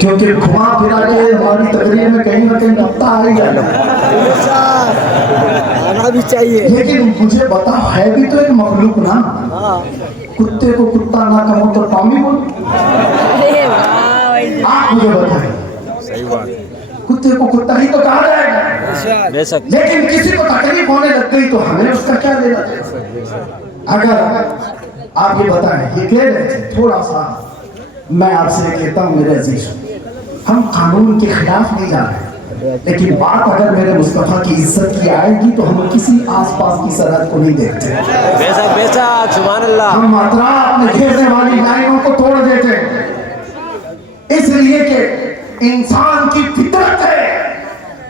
क्योंकि घुमा फिरा के हमारी तकरीर में कहीं ना कहीं नक्ता आएगा, आना भी चाहिए। लेकिन मुझे बता, है भी तो एक मखलूक ना। कुत्ते को कुत्ता ना कहो तो टॉमी बोल। आप मुझे बताएं, सही बात है, कुत्ते को कुत्ता ही तो कहा जाएगा, बेशक। लेकिन किसी को तकलीफ होने लग गई तो हमें उसका क्या लेना चाहिए? अगर आप ये बताएं, ये कह रहे थे थोड़ा सा, मैं आपसे कहता हूँ मेरे अजीज, हम कानून के खिलाफ नहीं जा रहे, लेकिन बात अगर मेरे मुस्तफा की इज्जत की आएगी तो हम किसी आसपास की सरहद को नहीं देखते। बेशक बेशक, सुभान अल्लाह। हम मात्रा अपने घेरने वाली लाइनों को तोड़ देते, इसलिए कि इंसान की फितरत है,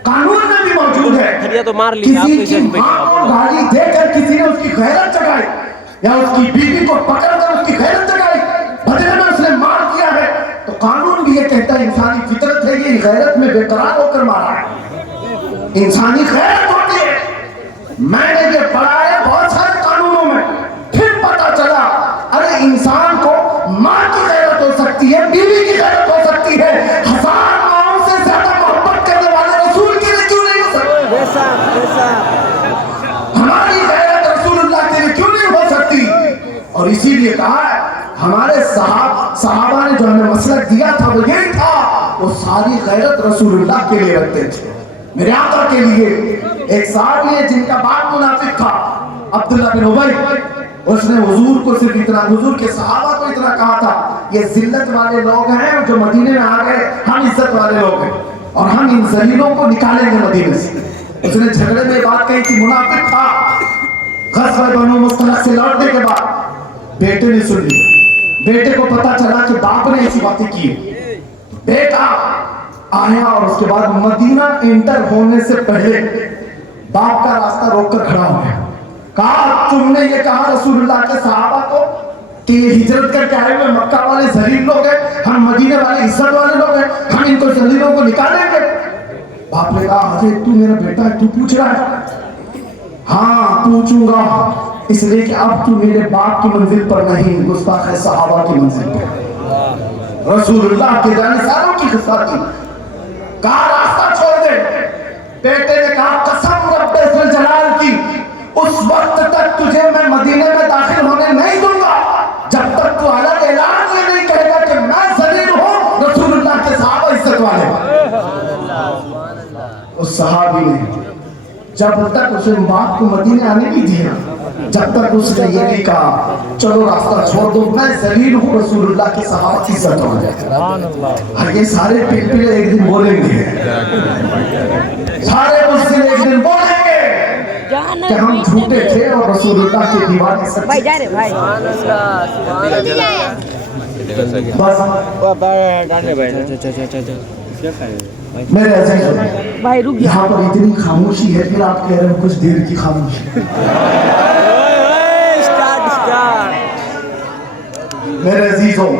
कानून में भी मौजूद है। तो मार ली किसी की माँ को गाली देकर किसी ने उसकी गैरत जगाई, या उसकी बीवी को पकड़कर उसकी गैरत जगाई, बदले में उसने मार दिया है, तो कानून भी ये कहता है इंसानी फितरत है, ये गैरत में बेकरार होकर मारा है, इंसानी गैरत होती है। मैंने ये पढ़ा है बहुत सारे कानूनों में, फिर पता चला अरे इंसान को माँ की गैरत हो सकती है, बीवी की गैरत हो सकती है, हजार माओं से ज्यादा मोहब्बत करने वाले रसूल के लिए क्यों नहीं हो सकती? हमारी गैरत रसूलुल्लाह के लिए क्यों नहीं हो सकती? और इसीलिए कहा है, हमारे सहाबा ने जो हमें मसलक दिया था वो यही था, वो सारी गैरत रसूलुल्लाह के लिए रखते थे, मेरे आका के लिए। एक साहबी है जिनका बाप मुनाफिक था, अब्दुल्ला बिन उबई, उसने हुजूर को सिर्फ इतना, हुजूर के सहाबा को इतना कहा था, ये जिल्लत वाले लोग हैं जो मदीने में आ गए, हम इज्जत वाले लोग हैं और हम इन जलीलों को निकालेंगे मदीने से। उसने झगड़े में बात कही कि मुनाफिक था। ग़ज़वा बनु मुस्तलिक से लौटने के बाद बेटे ने सुन ली, बेटे को पता चला कि बाप ने ऐसी बातें की, बेटा आया और उसके बाद मदीना इंटर होने से पहले बाप का रास्ता रोककर खड़ा हो गया, कहा तुमने ये कहा रसूलुल्लाह के सहाबा को कि ये हिजरत करके आए हुए मक्का वाले जलील लोग हैं, हम मदीने वाले इज्जत वाले लोग हैं, हम इनको जलीलों को निकालेंगे। बाप ने कहा अरे तू मेरा बेटा है, तू पूछ रहा है? हाँ पूछूंगा, इसलिए कि अब तू मेरे बाप की मंजिल पर नहीं, गुस्ताख सहाबा की मंजिल पर, रसूलुल्लाह के जानिसारों की गुस्ताखी। कहा रास्ता छोड़ दे। बेटे ने कहा कसम रब्बे ज़ुल जलाल की, उस वक्त तक तुझे मैं मदीने में दाखिल होने नहीं दूंगा जब तक तू अलग ऐलान ये नहीं कहेगा कि मैं जलील हूं, रसूलुल्लाह के सहाबा इज्जत वाले। उस सहाबी ने जब तक उसे बाप को मदीने आने नहीं दिया, जब तक उसने ये नहीं कहा चलो रास्ता छोड़ दो, मैं जलील हूँ, रसूलुल्लाह के सहाबा की इज्जत वाले। ये सारे पिलपिले एक दिन बोलेंगे, सारे मुस्लिम एक दिन बोलेंगे कि हम झूठे थे और रसूलुल्लाह के दीवाने सच्चे। भाई जा रे भाई। मेरे अजीज भाई रुक यहाँ पर इतनी खामोशी है, फिर आप कह रहे हो कुछ देर की खामोशी। मेरे अजीजों,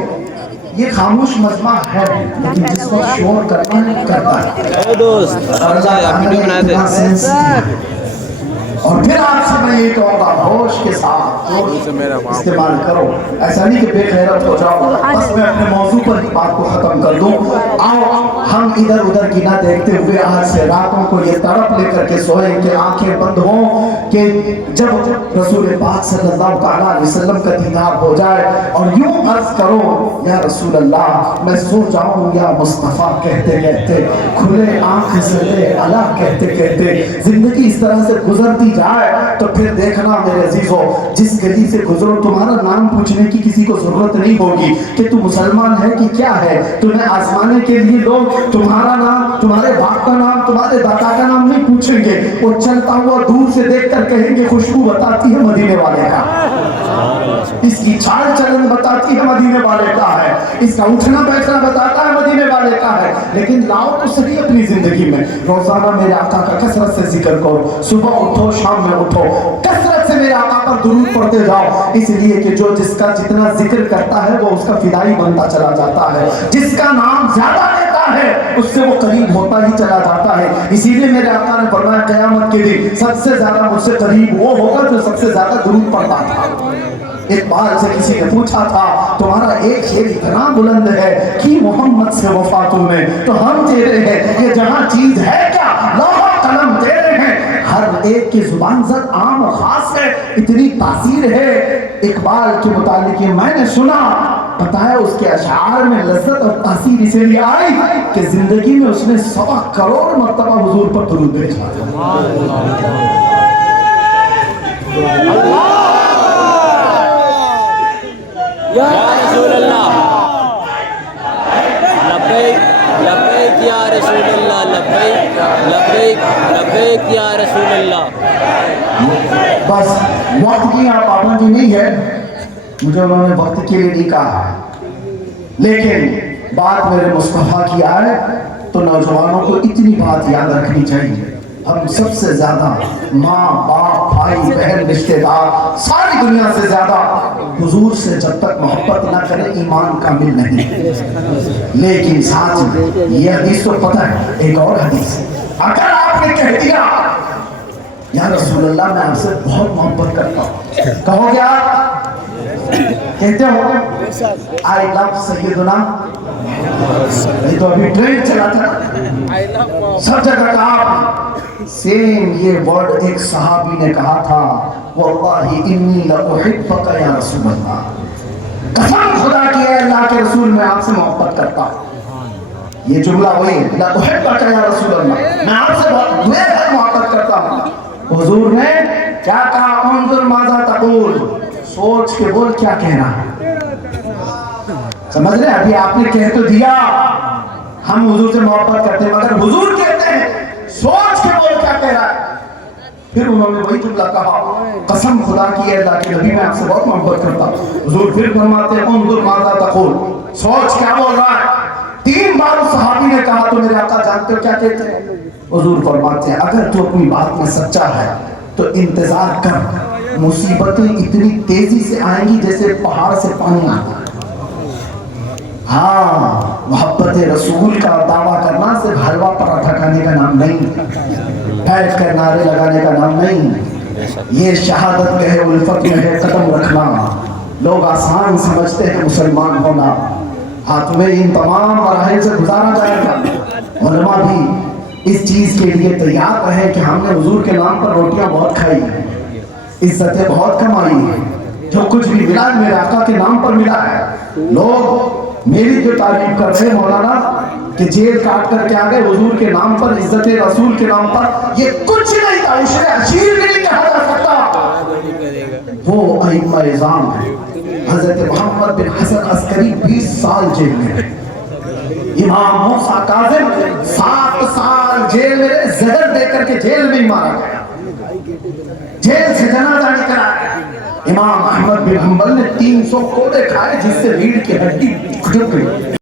ये खामोश मजमा है, लेकिन जिसको शोर करना है करता है। और फिर आपसे मैं ये कहूँगा होश के साथ इस्तेमाल करो, ऐसा नहीं कि बेगैरत हो जाओ। बस मैं अपने मौजू पर बात को खत्म कर दूं। आओ हम इधर उधर की ना देखते हुए आज से रातों को ये तड़प लेकर के सोए कि आंखें बंद हों कि जब रसूल पाक सल्लल्लाहु अलैहि वसल्लम का दीदार हो जाए और यूं अर्ज करो या रसूल अल्लाह, मैं सो जाऊं या मुस्तफ़ा कहते कहते, खुले आंख से अला कहते कहते जिंदगी इस तरह से गुजरती जाए तो फिर देखना मेरे अजीजों, जिस गली से गुजरो तुम्हारा नाम पूछने की किसी को जरूरत नहीं होगी कि तू मुसलमान है कि क्या है। तुम्हें आजमाने के लिए लोग तुम्हारा नाम, तुम्हारे बाप का नाम, तुम्हारे दादा का नाम नहीं पूछेंगे, वो चलता हुआ दूर से देखकर कहेंगे खुशबू बताती है मदीने वाले का, इसकी चाल चलन बताती है मदीने वाले का है, इसका उठना बैठना बताता है मदीने वाले का है। लेकिन लाओ तो सही अपनी जिंदगी में रोजाना मेरे आका का कसरत से जिक्र करो, सुबह उठो शाम में उठो, कसरत से मेरे आका पर दुरूद पढ़ते जाओ, इसलिए कि जो जिसका जितना जिक्र करता है वो उसका फिदाई बनता चला जाता है, जिसका नाम ज्यादा लेता है उससे वो करीब होता ही चला जाता है। इसीलिए मेरे आका ने फरमाया क़यामत के दिन सबसे ज्यादा मुझसे करीब वो होगा जो सबसे ज्यादा दुरूद पढ़ता था। एक बार से किसी ने पूछा था तुम्हारा एक शेर इतना बुलंद है कि मोहम्मद मोहम्मद से वफा तूने, तो हम तेरे हैं, ये जहां चीज है क्या, लौह कलम तेरे हैं, हर एक की जुबान जद आम और खास है, इतनी तासीर है। इकबाल के मुतालिक ये मैंने सुना, पता है उसके अशार में लज्जत और तासीर इसलिए आई कि जिंदगी में उसने 1.25 करोड़ मर्तबा हुजूर पर दुरूद भेजा। या रसूल अल्लाह, लब्बैक लब्बैक या रसूल अल्लाह, लब्बैक लब्बैक लब्बैक या रसूल अल्लाह। बस वक्त की यहाँ पाबंदी नहीं है, मुझे उन्होंने वक्त के लिए नहीं कहा है, लेकिन बात मेरे मुस्तफा की आए तो नौजवानों को इतनी बात याद रखनी चाहिए, हम सबसे ज्यादा माँ बाप भाई बहन रिश्तेदार सारी दुनिया से ज्यादा हुजूर से जब तक मोहब्बत ना करें ईमान कामिल नहीं। लेकिन साथ में ये हदीस तो पता है, एक और हदीस, अगर आपने कह दिया या रसूल अल्लाह मैं आपसे बहुत मोहब्बत करता हूँ, कहोगे आप, कहते हो आई लव सैयदना, ये तो अभी ट्रेन चला था सब जगह कहा, सेम ये वर्ड एक सहाबी ने कहा था, वल्लाहि इन्नी लउहिब्बुका या रसूल अल्लाह, कसम खुदा की है अल्लाह के रसूल मैं आपसे मोहब्बत करता हूँ। ये जुमला वही है, लउहिब्बुका या रसूल अल्लाह, मैं आपसे बहुत मोहब्बत करता हूँ। हुजूर ने क्या कहा, उन्जुर माज़ा तक़ूल, सोच के बोल क्या कहना है, समझ रहे? अभी आपने कह तो दिया हम हुजूर से मोहब्बत करते हैं, मगर हुजूर कहते हैं सोच के बोल क्या कह रहा है। फिर उन्होंने वही जुमला कहा, कसम खुदा की है अल्लाह के नबी मैं आपसे बहुत मोहब्बत करता हूँ। हुजूर फिर फरमाते हैं उन्जुर माज़ा तक़ूल, सोच क्या बोल रहा है। 3 बार उस सहाबी ने कहा तो मेरे आका जानते हो क्या कहते हैं, हुजूर फरमाते हैं अगर तू अपनी बात में सच्चा है तो इंतजार कर, मुसीबतें इतनी तेजी से आएंगी जैसे पहाड़ से पानी आता है। हाँ, मोहब्बत रसूल का दावा करना सिर्फ हलवा पराठा खाने का नाम नहीं, बैठ कर नारे लगाने का नाम नहीं, ये शहादत कहे उल्फत में है कदम रखना। लोग आसान समझते हैं मुसलमान होना, हाँ तुम्हें इन तमाम मराहिल से गुजारा जाएगा। उलमा भी इस चीज के लिए तैयार रहे कि हमने हुजूर के नाम पर रोटियां बहुत खाई है, इज्जतें बहुत कमाई है, जो कुछ भी मिला मेरे आका के नाम पर मिला है। लोग मेरी जो तारीफ कर रहे हैं मौलाना कि जेल काट कर के आ गए हुजूर के नाम पर, इज्जत रसूल के नाम पर, ये कुछ नहीं था, उसे अशीर भी नहीं कहा जा सकता। वो अइम्मा इज़ाम है, हजरत मोहम्मद बिन हसन अस्करी 20 साल जेल में, इमाम मूसा काज़िम 7 साल जेल में जहर देकर के जेल में मारा गया, जेल से जनाजा निकला। इमाम अहमद बिन हंबल ने 300 कोड़े खाए जिससे रीढ़ की हड्डी टूट गई।